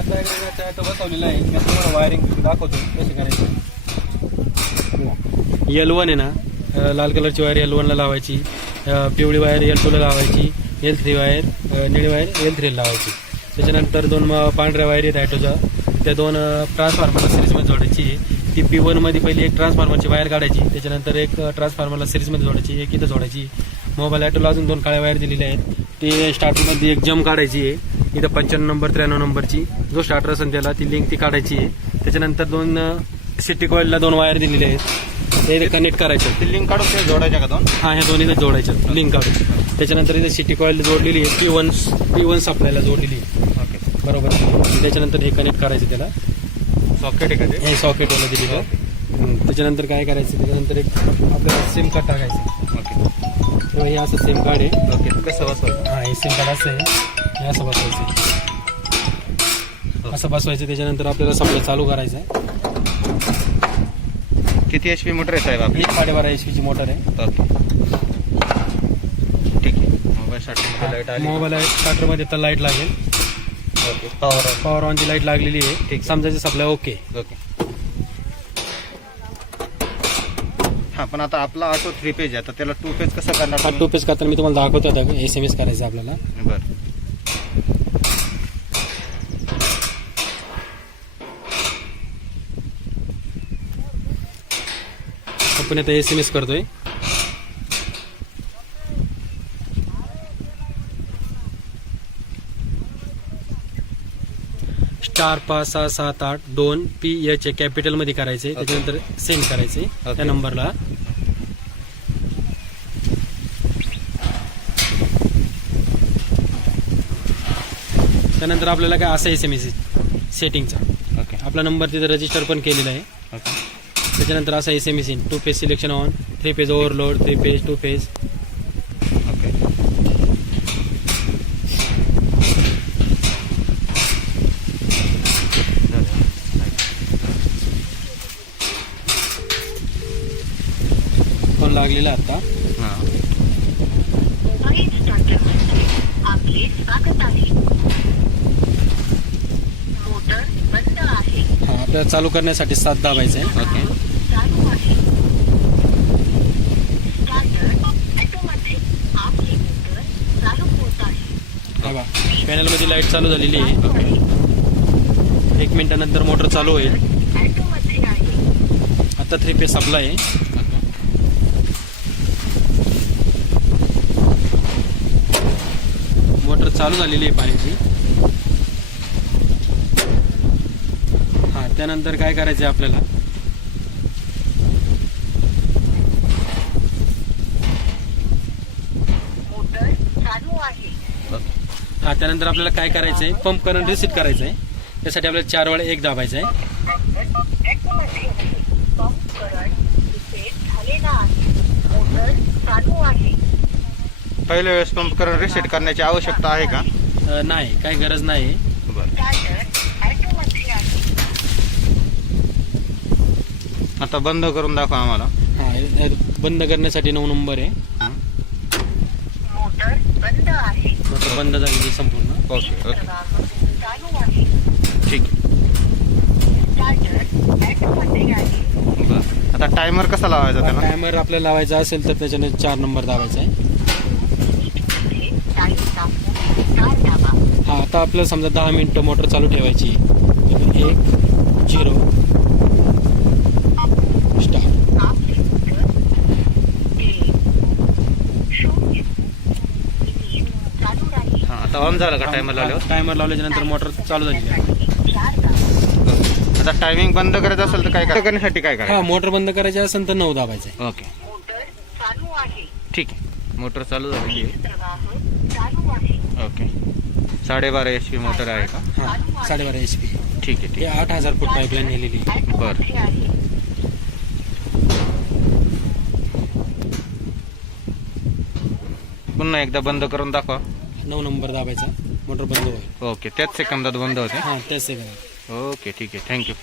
आता एकदा ॲटो बसवलेला आहे. मी तुम्हाला वायरिंग दाखवतो. कशी करायची. एल वन आहे ना? लाल कलरची वायर एल वनला लावायची. पिवळी वायर एल टूला लावायची. एल थ्री वायर निळी वायर एल थ्रीला लावायची. त्याच्यानंतर दोन पांढऱ्या वायर आहेत ॲटोच्या त्या दोन ट्रान्सफॉर्मरला सिरीजमध्ये जोडायची आहे. ती पी वनमध्ये पहिली एक ट्रान्सफॉर्मरची वायर काढायची. त्याच्यानंतर एक ट्रान्सफॉर्मरला सिरीजमध्ये जोडायची. एक इथं जोडायची. मोबाईल ॲटोला अजून दोन काळ्या वायर दिलेल्या आहेत. ते स्टार्टरमध्ये एक जम काढायची आहे. इथं पंच्याण्णव नंबर त्र्याण्णव नंबरची जो स्टार्टर असेल त्याला ती लिंक ती काढायची आहे. त्याच्यानंतर दोन सिटी कॉईलला दोन वायर दिलेले आहेत. ते कनेक्ट करायचे ते लिंक काढून ते जोडायच्या का दोन? हा ह्या दोन्ही जोडायच्या लिंक काढून. त्याच्यानंतर इथे सिटी कॉईल जोडलेली आहे. पी वन पी वन सप्लायला जोडलेली आहे. ओके. बरोबर. त्याच्यानंतर हे कनेक्ट करायचं त्याला. सॉकेट आहे का हे सॉकेटवाला दिलेलं आहे. त्याच्यानंतर काय करायचं त्याच्यानंतर एक आपल्याला सिम कार्ड टाकायचं ओके. हे असं सिम कार्ड आहे. ओके. कसं बसवायचं हा हे सिम कार्ड असं आहे. हे असं बसवायचं. असं बसवायचं त्याच्यानंतर आपल्याला सप्लाय चालू करायचं आहे. किती एच पी मोटर आहे साहेब आपली? एक साडेबारा एच पीची मोटर आहे. ओके. ठीक आहे. मोबाईल साठी लाइट आली. मोबाईल स्टार्टरमध्ये तर लाइट लागेल. ओके. पॉवर पॉवर ऑनची लाइट लागलेली आहे. ठीक. समजायची सप्लाय ओके. ओके. हा पण आता आपला ऑटो थ्री पेज आहे. तर त्याला टू पेज कसं करणार हा टू पेज करताना मी तुम्हाला दाखवतो आता एस एम एस करायचं आपल्याला. बरं. आपण आता एस करतोय. स्टार पाच सहा सात आठ दोन पी एच ए कॅपिटलमध्ये करायचे त्याच्यानंतर सेंड करायचे त्या. नंबरला त्यानंतर आपल्याला काय असा एस एम एस सेटिंगचा ओके आपला नंबर तिथे रजिस्टर पण केलेला आहे. ओके त्याच्यानंतर असा S M S in two page selection on three page overload three page two page okay phone लागलेला आता. हां. आपले स्वागत आहे. हा आपल्याला चालू करण्यासाठी सात दाबायचं आहे ओके बघा पॅनलमध्ये लाइट चालू झालेली आहे. एक मिनिटानंतर मोटर चालू होईल. आहे आता थ्री पे सप्लाय आहे. मोटर चालू झालेली आहे पाण्याची हा त्यानंतर काय करायचं आहे आपल्याला? मोटर चालू आहे. हा त्यानंतर आपल्याला काय करायचं आहे पंप करंट रिसीट करायचं आहे त्यासाठी आपल्याला चार वेळा एक दाबायचं आहे. करंट पहिल्या वेळेस पंप करून रिसेट करण्याची आवश्यकता आहे का? नाही काही गरज नाही बरं स्टार्टर ऑटोमध्ये आहे आता बंद करून दाखवा आम्हाला. हा बंद करण्यासाठी नऊ नंबर आहे. हं? मोटर बंद आहे. मोटर बंद झालेली संपूर्ण. Okay okay. प्रवाह चालू आहे. ठीक. आहे स्टार्टर ऑटोमध्ये आहे. बरं. आता टायमर कसा लावायचा त्याला? टायमर आपल्याला लावायचा असेल तर त्याच्याने चार नंबर दाबायचा आहे. दाबा हा आता आपल्याला समजा दहा मिनिटं मोटर चालू ठेवायची. आहे. एक झिरो स्टार्ट आपले मोटर एक शून्य तीन चालू राहील हां आता ऑन झालं का टायमर लावल्यावर? टायमर लावल्याच्या नंतर मोटर चालू दाबा आता टायमिंग बंद करायचं असेल तर काय काय करण्यासाठी काय हा करायचं? मोटर बंद करायची असेल तर नऊ दाबायचं आहे ओके मोटर चालू आहे ठीक आहे. मोटर चालू झालेली चालू आहे. ओके साडेबारा एच पी मोटर आहे का? हा साडेबारा एच पी ठीक आहे हे ठीक आठ हजार फूट पाईपलाईन नेलेली आहे. आहे आहे पुन्हा एकदा बंद करून दाखवा. नऊ नंबर दाबायचा. मोटर बंद होईल. ओके त्याच सेकंदात बंद होते? हा तेच सेकंद ओके ठीक आहे. थँक्यू.